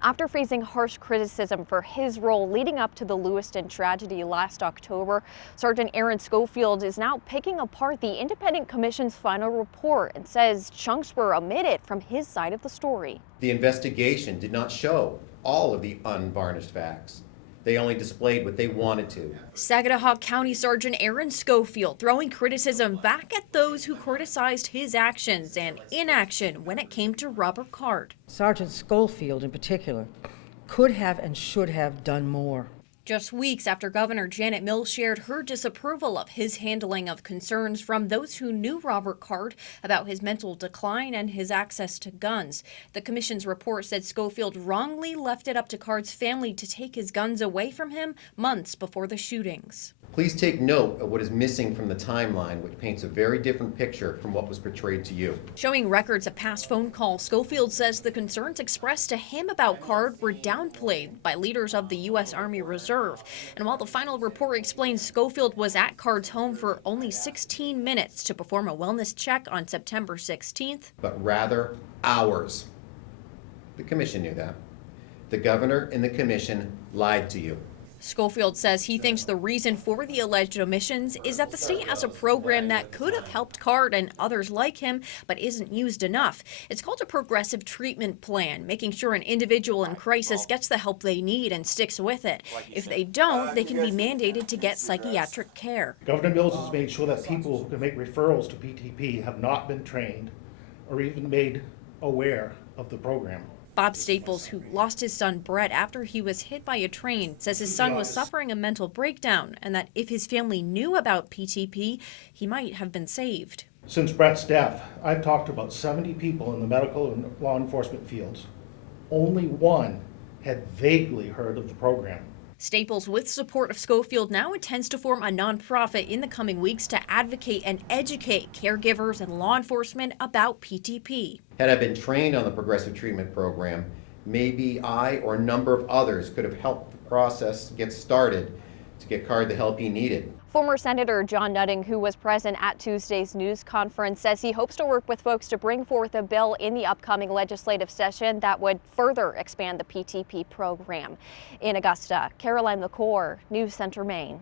After facing harsh criticism for his role leading up to the Lewiston tragedy last October, Sergeant Aaron Skolfield is now picking apart the Independent Commission's final report and says chunks were omitted from his side of the story. The investigation did not show all of the unvarnished facts. They only displayed what they wanted to. Sagadahoc County Sgt. Aaron Skolfield throwing criticism back at those who criticized his actions and inaction when it came to Robert Card. Sergeant Skolfield in particular could have and should have done more. Just weeks after Governor Janet Mills shared her disapproval of his handling of concerns from those who knew Robert Card about his mental decline and his access to guns. The commission's report said Skolfield wrongly left it up to Card's family to take his guns away from him months before the shootings. Please take note of what is missing from the timeline, which paints a very different picture from what was portrayed to you. Showing records of past phone calls, Skolfield says the concerns expressed to him about Card were downplayed by leaders of the U.S. Army Reserve. And while the final report explains Skolfield was at Card's home for only 16 minutes to perform a wellness check on September 16th, but rather hours. The commission knew that. The governor and the commission lied to you. Skolfield says he thinks the reason for the alleged omissions is that the state has a program that could have helped Card and others like him, but isn't used enough. It's called a progressive treatment plan, making sure an individual in crisis gets the help they need and sticks with it. If they don't, they can be mandated to get psychiatric care. Governor Mills has made sure that people who can make referrals to PTP have not been trained or even made aware of the program. Bob Staples, who lost his son Brett after he was hit by a train, says his son was suffering a mental breakdown and that if his family knew about PTP, he might have been saved. Since Brett's death, I've talked to about 70 people in the medical and law enforcement fields. Only one had vaguely heard of the program. Staples, with support of Skolfield, now intends to form a nonprofit in the coming weeks to advocate and educate caregivers and law enforcement about PTP. Had I been trained on the progressive treatment program, maybe I or a number of others could have helped the process get started to get Card the help he needed. Former Senator John Nutting, who was present at Tuesday's news conference, says he hopes to work with folks to bring forth a bill in the upcoming legislative session that would further expand the PTP program. In Augusta, Caroline LaCour, News Center, Maine.